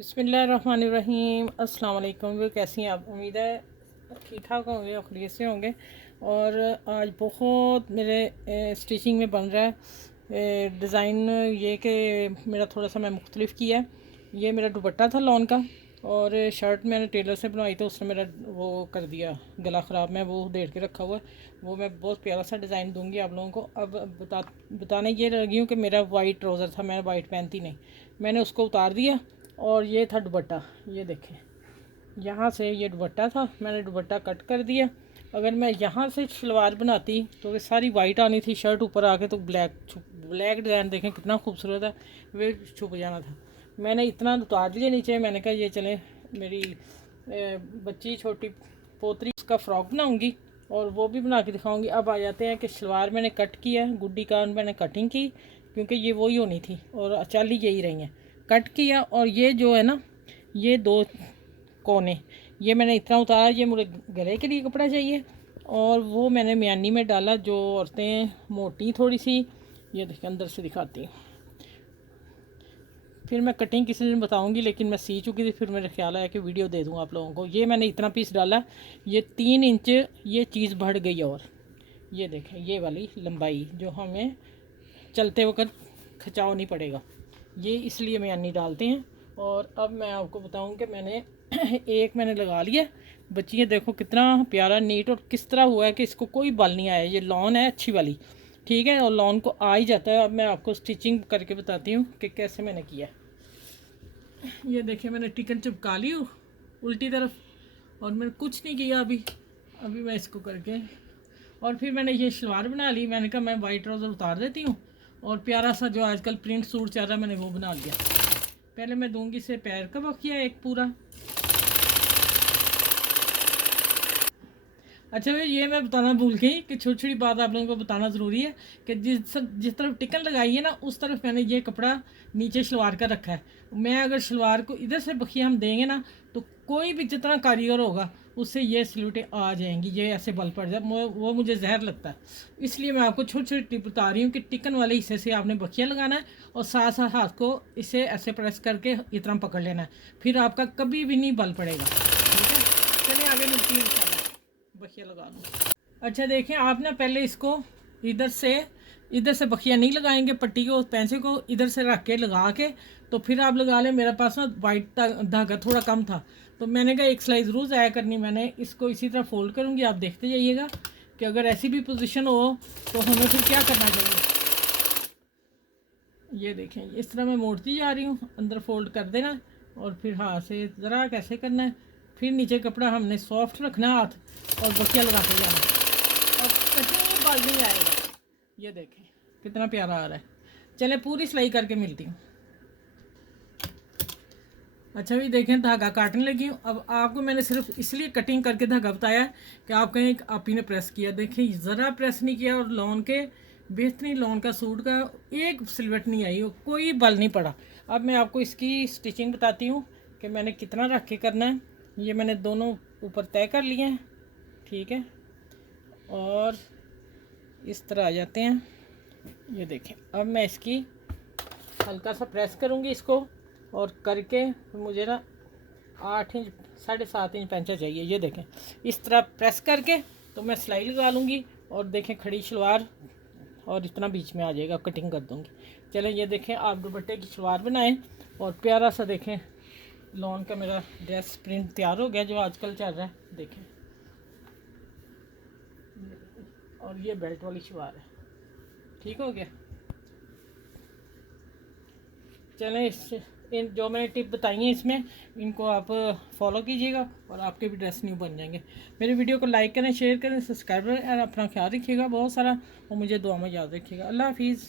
बिस्मिल्लाहिर्रहमानिर्रहीम। अस्सलाम वालेकुम। वे कैसी हैं आप? उम्मीद है ठीक ठाक होंगे और खैरियत से होंगे। और आज बहुत मेरे स्टिचिंग में बन रहा है डिज़ाइन ये कि मेरा थोड़ा सा मैं मुख्तलिफ किया है। ये मेरा दुपट्टा था लॉन का और शर्ट मैंने टेलर से बनवाई तो उसने मेरा वो कर दिया गला ख़राब। मैं वो डेढ़ के रखा हुआ है। वो मैं बहुत प्यारा सा डिज़ाइन दूंगी आप लोगों को। अब बताने ये लगी हूँ कि मेरा वाइट ट्राउज़र था, मैं वाइट पहनती नहीं, मैंने उसको उतार दिया और ये था दुपट्टा। ये देखें, यहाँ से ये दुपट्टा था, मैंने दुपट्टा कट कर दिया। अगर मैं यहाँ से शलवार बनाती तो वे सारी वाइट आनी थी, शर्ट ऊपर आके तो ब्लैक डिज़ाइन देखें कितना खूबसूरत है, वे छुप जाना था। मैंने इतना उतार दिया नीचे। मैंने कहा ये चले मेरी बच्ची छोटी पोतरी उसका फ़्रॉक बनाऊंगी और वो भी बना के दिखाऊंगी। अब आ जाते हैं कि शलवार मैंने कट किया, गुड्डी का मैंने कटिंग की क्योंकि ये वही होनी थी और चाली यही रही हैं। कट किया और ये जो है ना, ये दो कोने ये मैंने इतना उतारा। ये मुझे गले के लिए कपड़ा चाहिए और वो मैंने म्यानी में डाला। जो औरतें मोटी थोड़ी सी, ये देखिए अंदर से दिखाती हूँ। फिर मैं कटिंग किसी दिन बताऊंगी, लेकिन मैं सी चुकी थी, फिर मेरा ख्याल आया कि वीडियो दे दूँ आप लोगों को। ये मैंने इतना पीस डाला, ये 3 इंच ये चीज़ बढ़ गई। और ये देखें ये वाली लंबाई जो हमें चलते वक्त खिंचाव नहीं पड़ेगा, ये इसलिए म्यानी डालते हैं। और अब मैं आपको बताऊं कि मैंने एक मैंने लगा लिया। बच्चियाँ देखो कितना प्यारा नीट और किस तरह हुआ है कि इसको कोई बल नहीं आया। ये लॉन है अच्छी वाली, ठीक है, और लॉन को आ ही जाता है। अब मैं आपको स्टिचिंग करके बताती हूँ कि कैसे मैंने किया। ये देखिए मैंने टिकन चिपका ली उल्टी तरफ और मैंने कुछ नहीं किया अभी। अभी मैं इसको करके और फिर मैंने ये शलवार बना ली। मैंने कहा मैं वाइट ट्राउज़र उतार देती हूँ और प्यारा सा जो आजकल प्रिंट सूट चल रहा है मैंने वो बना लिया। पहले मैं दूंगी इसे पैर का बखिया एक पूरा। अच्छा भाई, ये मैं बताना भूल गई कि छोटी छोटी बात आप लोगों को बताना ज़रूरी है कि जिस तरफ टिकन लगाई है ना उस तरफ मैंने ये कपड़ा नीचे शलवार का रखा है। मैं अगर शलवार को इधर से बखिया हम देंगे ना तो कोई भी जितना कारीगर होगा उससे ये सलूटें आ जाएंगी, ये ऐसे बल पड़ जाए, वो मुझे जहर लगता है। इसलिए मैं आपको छोटी छोटी टिप बता रही हूँ कि टिकन वाले हिस्से से आपने बखिया लगाना है और साथ साथ हाथ को इसे ऐसे प्रेस करके इतना पकड़ लेना है, फिर आपका कभी भी नहीं बल पड़ेगा। ठीक है, चलिए आगे मिलती है इंशाल्लाह। बखिया लगा लूँ। अच्छा देखें, आप ना पहले इसको इधर से बखिया नहीं लगाएंगे, पट्टी को पैंसे को इधर से रख के लगा के तो फिर आप लगा लें। मेरे पास ना वाइट धागा थोड़ा कम था तो मैंने कहा एक सिलाई ज़रूर ज़ाया करनी। मैंने इसको इसी तरह फोल्ड करूँगी, आप देखते जाइएगा कि अगर ऐसी भी पोजीशन हो तो हमें फिर क्या करना चाहिए। ये देखें इस तरह मैं मोड़ती जा रही हूँ, अंदर फोल्ड कर देना और फिर हाथ से ज़रा कैसे करना है। फिर नीचे कपड़ा हमने सॉफ्ट रखना हाथ और बखिया लगाते जाना और कहीं बाल नहीं आएगा। ये देखें कितना प्यारा आ रहा है। चले पूरी सिलाई करके मिलती हूँ। अच्छा भी देखें धागा काटने लगी हूँ। अब आपको मैंने सिर्फ इसलिए कटिंग करके धागा बताया कि आप कहीं आप ही ने प्रेस किया, देखें ज़रा प्रेस नहीं किया और लॉन के बेहतरीन लॉन का सूट का एक सिलवट नहीं आई, कोई बल नहीं पड़ा। अब मैं आपको इसकी स्टिचिंग बताती हूँ कि मैंने कितना रख के करना है। ये मैंने दोनों ऊपर तय कर लिए हैं, ठीक है, और इस तरह आ जाते हैं। ये देखें अब मैं इसकी हल्का सा प्रेस करूँगी इसको और करके मुझे ना 8 इंच 7.5 इंच पैंचा चाहिए। ये देखें इस तरह प्रेस करके तो मैं सिलाई लगा लूँगी और देखें खड़ी शलवार और इतना बीच में आ जाएगा, कटिंग कर दूँगी। चलें ये देखें आप दुपट्टे की शलवार बनाएं और प्यारा सा देखें लॉन का मेरा ड्रेस प्रिंट तैयार हो गया जो आजकल चल रहा है। देखें और ये बेल्ट वाली शलवार है, ठीक हो गया। चलें इन जो मैंने टिप बताई हैं इसमें इनको आप फॉलो कीजिएगा और आपके भी ड्रेस न्यू बन जाएंगे। मेरी वीडियो को लाइक करें, शेयर करें, सब्सक्राइब करें और अपना ख्याल रखिएगा बहुत सारा और मुझे दुआ में याद रखिएगा। अल्लाह हाफिज़।